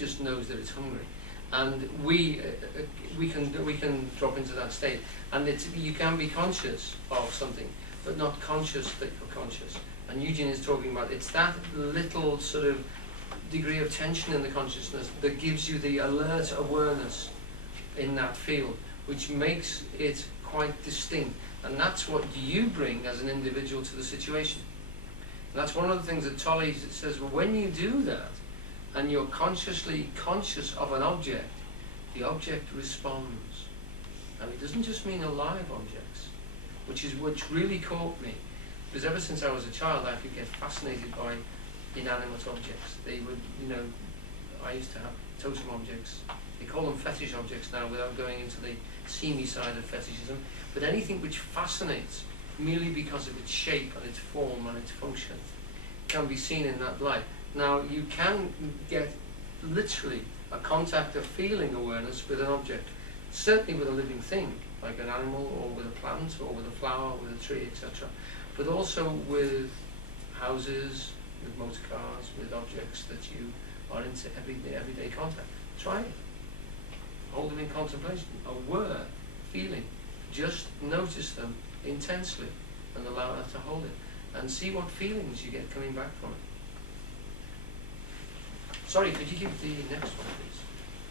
just knows that it's hungry. And we can drop into that state, and you can be conscious of something, but not conscious that you're conscious. And Eugene is talking about it's that little sort of degree of tension in the consciousness that gives you the alert awareness in that field, which makes it quite distinct. And that's what you bring as an individual to the situation. And that's one of the things that Tolle says, well, when you do that, and you're consciously conscious of an object, the object responds. And it doesn't just mean alive objects, which really caught me. Because ever since I was a child, I could get fascinated by inanimate objects. They would, I used to have totem objects. They call them fetish objects now without going into the seamy side of fetishism. But anything which fascinates merely because of its shape and its form and its function can be seen in that light. Now, you can get literally a contact of feeling awareness with an object, certainly with a living thing, like an animal or with a plant or with a flower, with a tree, etc. But also with houses, with motor cars, with objects that you are into everyday contact. Try it. Hold them in contemplation, aware, feeling. Just notice them intensely and allow that to hold it. And see what feelings you get coming back from it. Sorry, could you give the next one, please?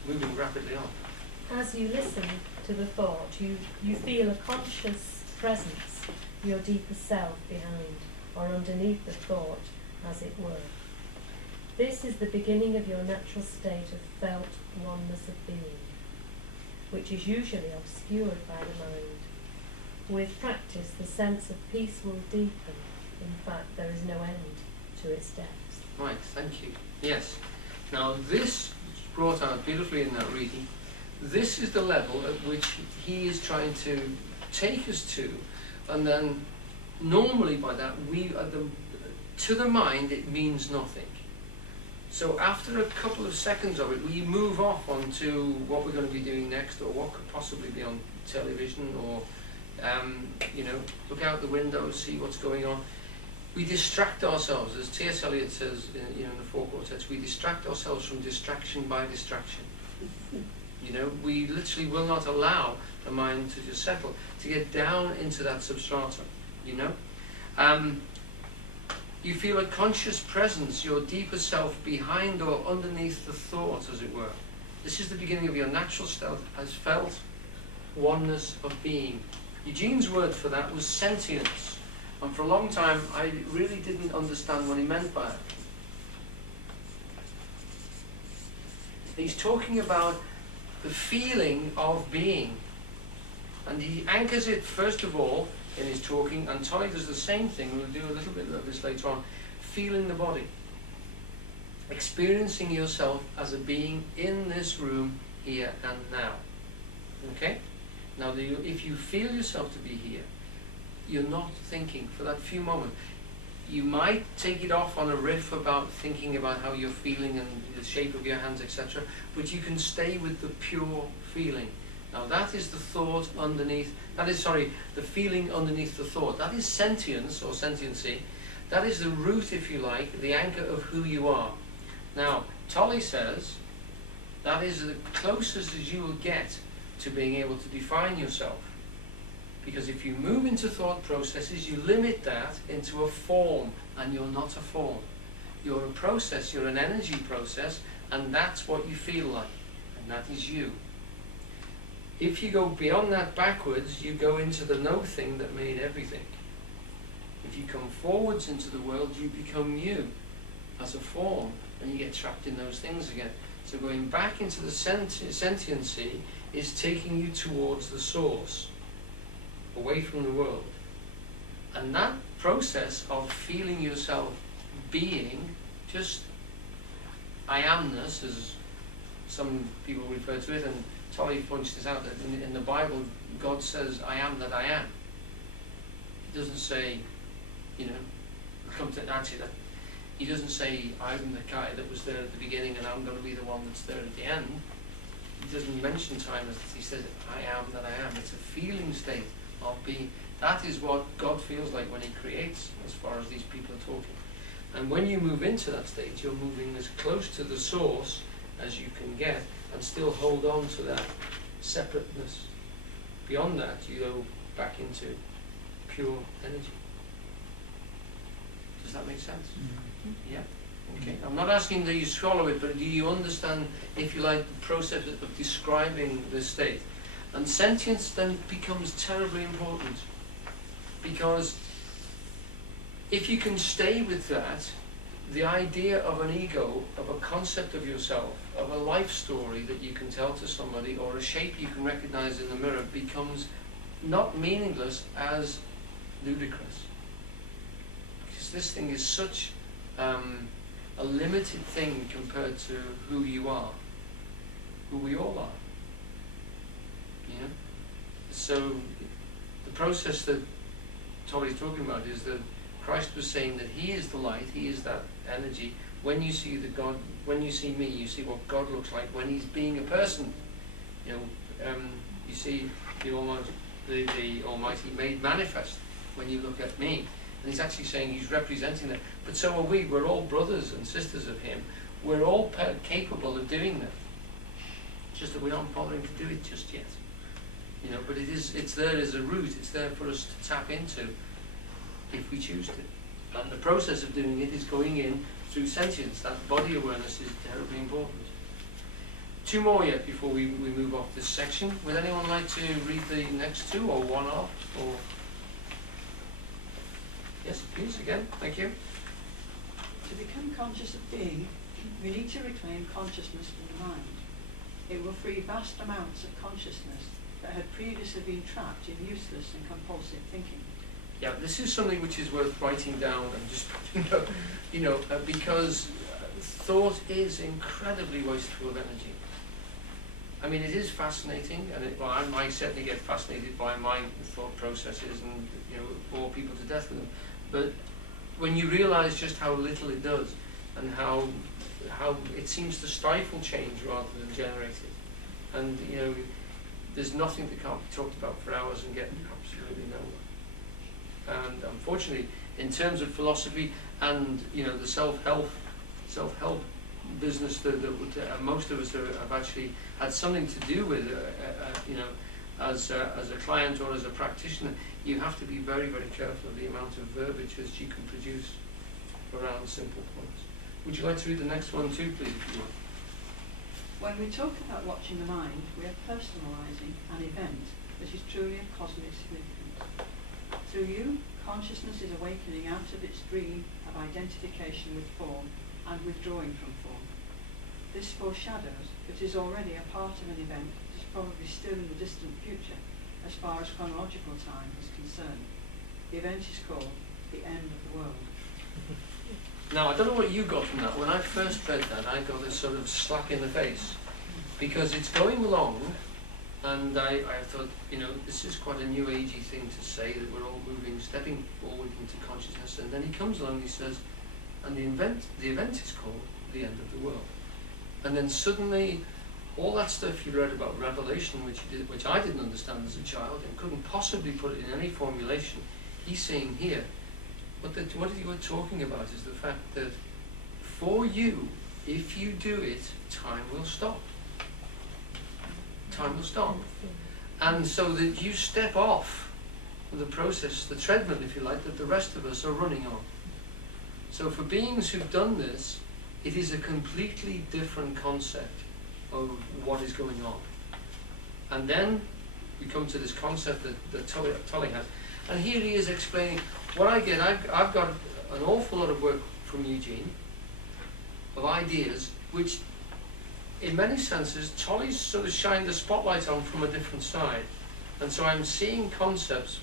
Moving rapidly on. As you listen to the thought, you feel a conscious presence, your deeper self behind, or underneath the thought, as it were. This is the beginning of your natural state of felt oneness of being, which is usually obscured by the mind. With practice, the sense of peace will deepen. In fact, there is no end to its depths. Right, thank you. Yes. Now this brought out beautifully in that reading. This is the level at which he is trying to take us to, and then normally by that to the mind it means nothing. So after a couple of seconds of it, we move off onto what we're going to be doing next, or what could possibly be on television, or look out the window, see what's going on. We distract ourselves, as T.S. Eliot says in the Four Quartets, we distract ourselves from distraction by distraction. We literally will not allow the mind to just settle, to get down into that substratum, You feel a conscious presence, your deeper self, behind or underneath the thought, as it were. This is the beginning of your natural state as felt oneness of being. Eugene's word for that was sentience. And for a long time, I really didn't understand what he meant by it. He's talking about the feeling of being. And he anchors it, first of all, in his talking, and Tolle does the same thing. We'll do a little bit of this later on. Feeling the body. Experiencing yourself as a being in this room, here and now. Okay? Now, if you feel yourself to be here, you're not thinking for that few moments. You might take it off on a riff about thinking about how you're feeling and the shape of your hands, etc. But you can stay with the pure feeling. Now that is the thought underneath, the feeling underneath the thought. That is sentience or sentiency. That is the root, if you like, the anchor of who you are. Now, Tolle says that is the closest as you will get to being able to define yourself. Because if you move into thought processes, you limit that into a form, and you're not a form. You're a process, you're an energy process, and that's what you feel like, and that is you. If you go beyond that backwards, you go into the no thing that made everything. If you come forwards into the world, you become you as a form, and you get trapped in those things again. So going back into the sentiency is taking you towards the source, away from the world. And that process of feeling yourself being, just I amness, as some people refer to it, and Tolle points this out, that in the Bible, God says, I am that I am. He doesn't say, come to answer that. He doesn't say, I'm the guy that was there at the beginning and I'm going to be the one that's there at the end. He doesn't mention time as he says, I am that I am. It's a feeling state of being. That is what God feels like when he creates, as far as these people are talking. And when you move into that state, you're moving as close to the source as you can get, and still hold on to that separateness. Beyond that, you go back into pure energy. Does that make sense? Mm-hmm. Yeah? Okay. I'm not asking that you swallow it, but do you understand, if you like, the process of describing the state? And sentience then becomes terribly important, because if you can stay with that, the idea of an ego, of a concept of yourself, of a life story that you can tell to somebody, or a shape you can recognize in the mirror, becomes not meaningless as ludicrous. Because this thing is such a limited thing compared to who you are, who we all are. You know? So the process that Tolle's talking about is that Christ was saying that he is the light, he is that energy. When you see the God, when you see me, you see what God looks like when he's being a person. You know, you see the Almighty made manifest when you look at me. And he's actually saying he's representing that. But so are we. We're all brothers and sisters of him. We're all capable of doing that. Just that we aren't bothering to do it just yet. You know, but it's there as a route. It's there for us to tap into if we choose to. And the process of doing it is going in through sentience. That body awareness is terribly important. Two more yet before we move off this section. Would anyone like to read the next two, or one off? Or yes, please, again. Thank you. To become conscious of being, we need to reclaim consciousness from the mind. It will free vast amounts of consciousness that had previously been trapped in useless and compulsive thinking. Yeah, this is something which is worth writing down and just, because thought is incredibly wasteful of energy. I mean, it is fascinating, and I certainly get fascinated by my thought processes and, bore people to death with them. But when you realise just how little it does, and how it seems to stifle change rather than generate it, and there's nothing that can't be talked about for hours and get absolutely nowhere. And unfortunately, in terms of philosophy and the self-help business that most of us have actually had something to do with, as a client or as a practitioner, you have to be very, very careful of the amount of verbiage that you can produce around simple points. Would you like to read the next one too, please, if you want? When we talk about watching the mind, we are personalising an event that is truly of cosmic significance. Through you, consciousness is awakening out of its dream of identification with form and withdrawing from form. This foreshadows that is already a part of an event that is probably still in the distant future as far as chronological time is concerned. The event is called the end of the world. Now, I don't know what you got from that. When I first read that, I got a sort of slap in the face, because it's going along, and I thought, this is quite a new agey thing to say, that we're all stepping forward into consciousness. And then he comes along and he says, and the event is called the end of the world. And then suddenly, all that stuff you read about Revelation, which I didn't understand as a child and couldn't possibly put it in any formulation, he's saying here, what you were talking about is the fact that for you, if you do it, time will stop. Time will stop. And so that you step off the process, the treadmill, if you like, that the rest of us are running on. So for beings who've done this, it is a completely different concept of what is going on. And then we come to this concept that Tolle has. And here he is explaining what I get. I've got an awful lot of work from Eugene, of ideas, which in many senses Tolle's sort of shined the spotlight on from a different side. And so I'm seeing concepts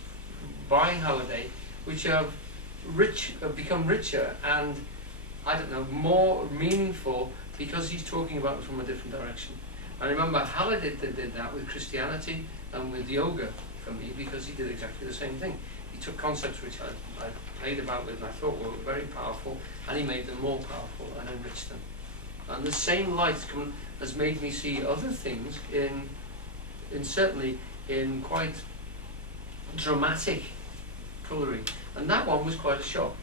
by Halliday which have become richer and, more meaningful, because he's talking about it from a different direction. I remember Halliday did that with Christianity and with yoga for me, because he did exactly the same thing. He took concepts which I played about with and I thought were very powerful, and he made them more powerful and enriched them. And the same light has made me see other things in certainly in quite dramatic colouring. And that one was quite a shock.